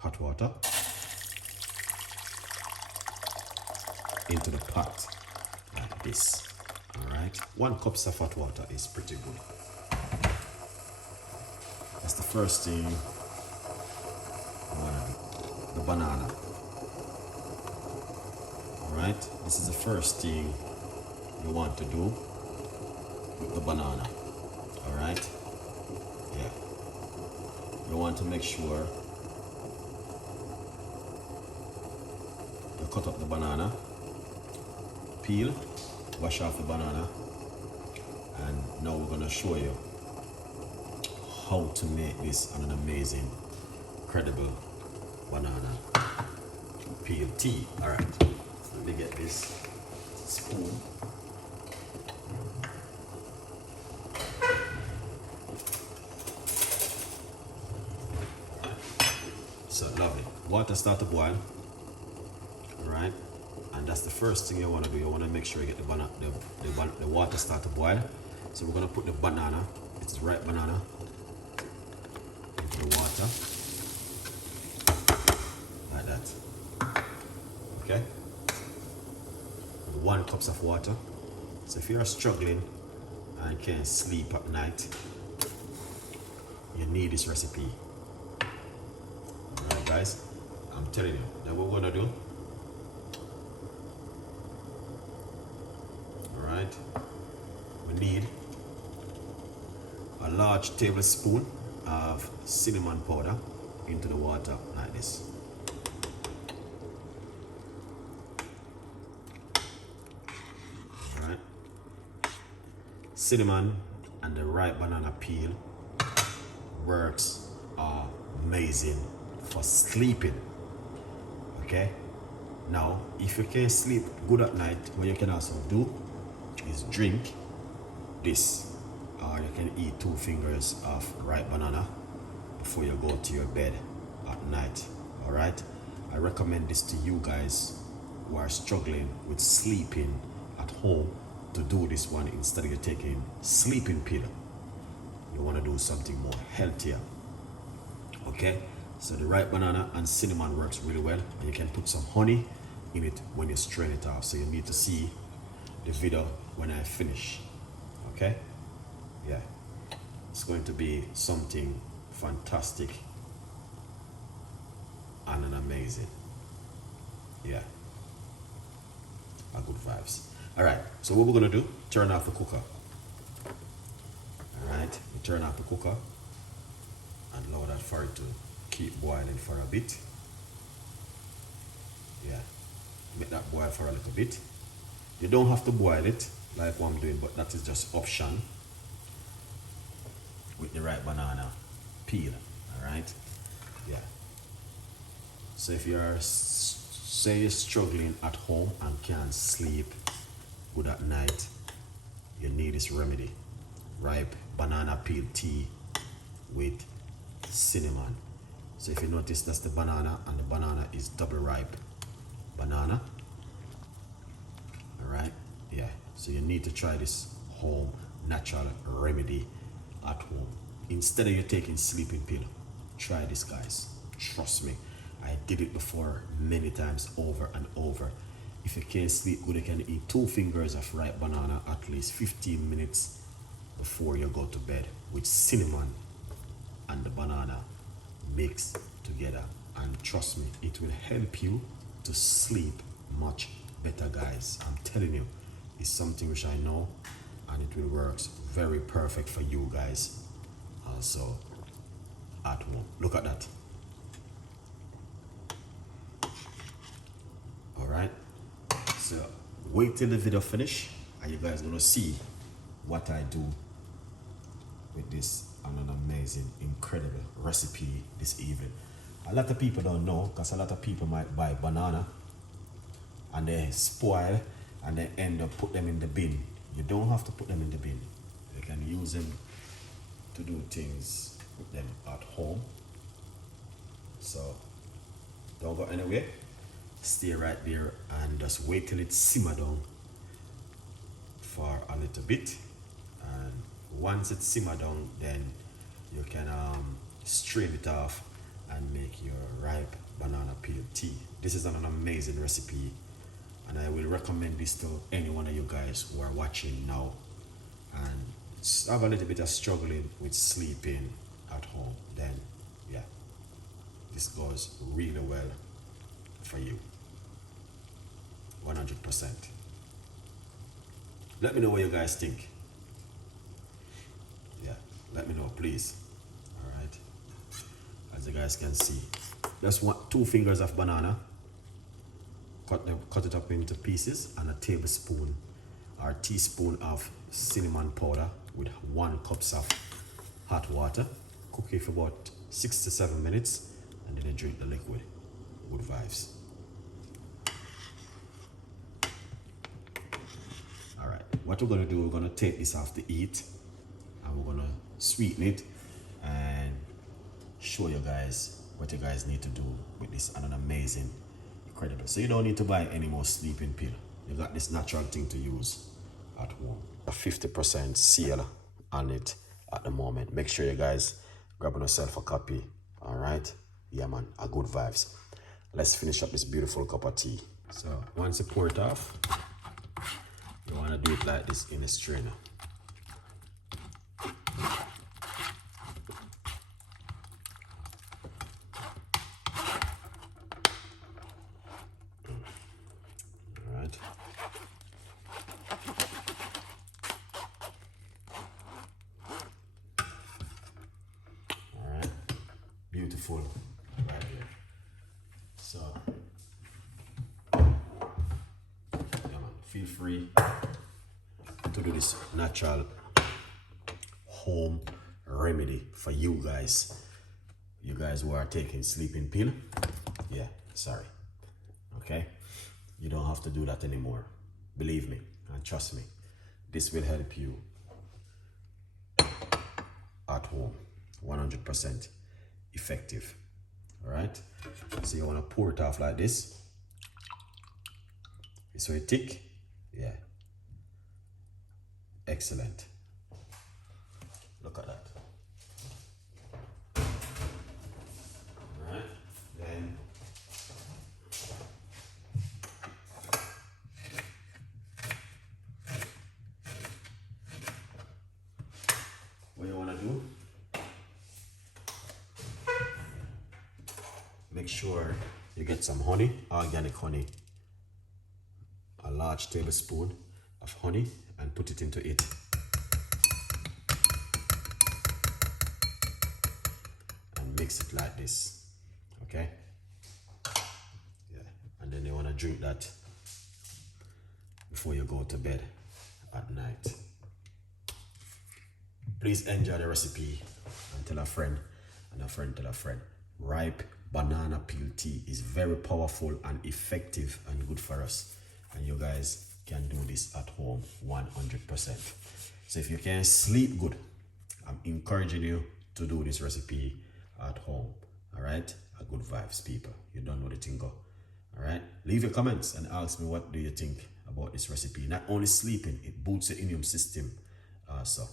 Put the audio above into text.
hot water into the pot like this. All right, 1 cup of hot water is pretty good. That's the first thing you want to do. The banana. All right, this is the first thing you want to do with the banana. All right, yeah, you want to make sure you cut up the banana, peel, wash off the banana, and now we're going to show you how to make this an amazing, incredible banana peel tea. All right, so let me get this spoon. So lovely. Water start to boil. All right, and that's the first thing you want to do. You want to make sure you get the water start to boil. So we're gonna put the banana, it's the ripe banana, into the water like that. Okay, 1 cup of water. So if you're struggling and can't sleep at night, you need this recipe. Alright guys, I'm telling you. Now what we're gonna do, alright, we need a large tablespoon of cinnamon powder into the water like this. Alright, cinnamon and the ripe banana peel works amazing for sleeping. Okay, now if you can't sleep good at night, what you can also do is drink this, or you can eat 2 fingers of ripe banana before you go to your bed at night. All right, I recommend this to you guys who are struggling with sleeping at home, to do this one instead of you taking sleeping pill. You want to do something more healthier. Okay, so the ripe banana and cinnamon works really well, and you can put some honey in it when you strain it off. So you need to see the video when I finish. Okay, yeah, it's going to be something fantastic and an amazing, yeah, a good vibes. All right, so what we're gonna do, turn off the cooker. All right, we turn off the cooker and allow that for it to keep boiling for a bit. Yeah, make that boil for a little bit. You don't have to boil it like what I'm doing, but that is just option with the ripe banana peel. All right, yeah. So if you're, say you're struggling at home and can't sleep good at night, you need this remedy, ripe banana peel tea with cinnamon. So if you notice, that's the banana, and the banana is double ripe banana. All right, yeah, so you need to try this home natural remedy at home instead of you taking sleeping pill. Try this, guys, trust me, I did it before many times, over and over. If you can't sleep good, you can eat 2 fingers of ripe banana at least 15 minutes before you go to bed with cinnamon and the banana mixed together, and trust me, it will help you to sleep much better, guys. I'm telling you, it's something which I know, and it will work very perfect for you guys also at home. Look at that. All right, so wait till the video finish and you guys gonna see what I do with this and an amazing, incredible recipe this evening. A lot of people don't know, because a lot of people might buy banana and they spoil and they end up put them in the bin. You don't have to put them in the bin. You can use them to do things with them at home. So don't go anywhere. Stay right there and just wait till it simmer down for a little bit. And once it simmer down, then you can strain it off and make your ripe tea. This is an amazing recipe, and I will recommend this to any one of you guys who are watching now and have a little bit of struggling with sleeping at home. Then yeah, this goes really well for you. 100%. Let me know what you guys think. Yeah, let me know, please. All right. As you guys can see, just 2 fingers of banana. Cut it up into pieces, and a tablespoon or teaspoon of cinnamon powder with 1 cup of hot water. Cook it for about 6 to 7 minutes, and then you drink the liquid. Good vibes. All right, what we're gonna do, we're gonna take this off the heat, and we're gonna sweeten it and show you guys what you guys need to do with this, and an amazing, incredible. So you don't need to buy any more sleeping pill. You got this natural thing to use at home. A 50% seal on it at the moment. Make sure you guys grab yourself a copy. All right, yeah man, a good vibes. Let's finish up this beautiful cup of tea. So once you pour it off, you want to do it like this in a strainer. Alright. Alright. Beautiful. Right here. So yeah man, feel free to do this natural home remedy for you guys who are taking sleeping pill. Yeah, sorry. Okay, you don't have to do that anymore. Believe me and trust me, this will help you at home. 100% effective. All right, so you want to pour it off like this. It's very thick. Yeah, excellent. Look at that. All right, then what you want to do, make sure you get some honey, organic honey, a large tablespoon of honey, and put it into it. And mix it like this, okay? Yeah, and then you want to drink that before you go to bed at night. Please enjoy the recipe and tell a friend, and a friend tell a friend. Ripe banana peel tea is very powerful and effective and good for us. And you guys can do this at home 100%. So if you can sleep good, I'm encouraging you to do this recipe at home. All right? A good vibes, people. You don't know the thing go. All right? Leave your comments and ask me what do you think about this recipe. Not only sleeping, it boosts your immune system. So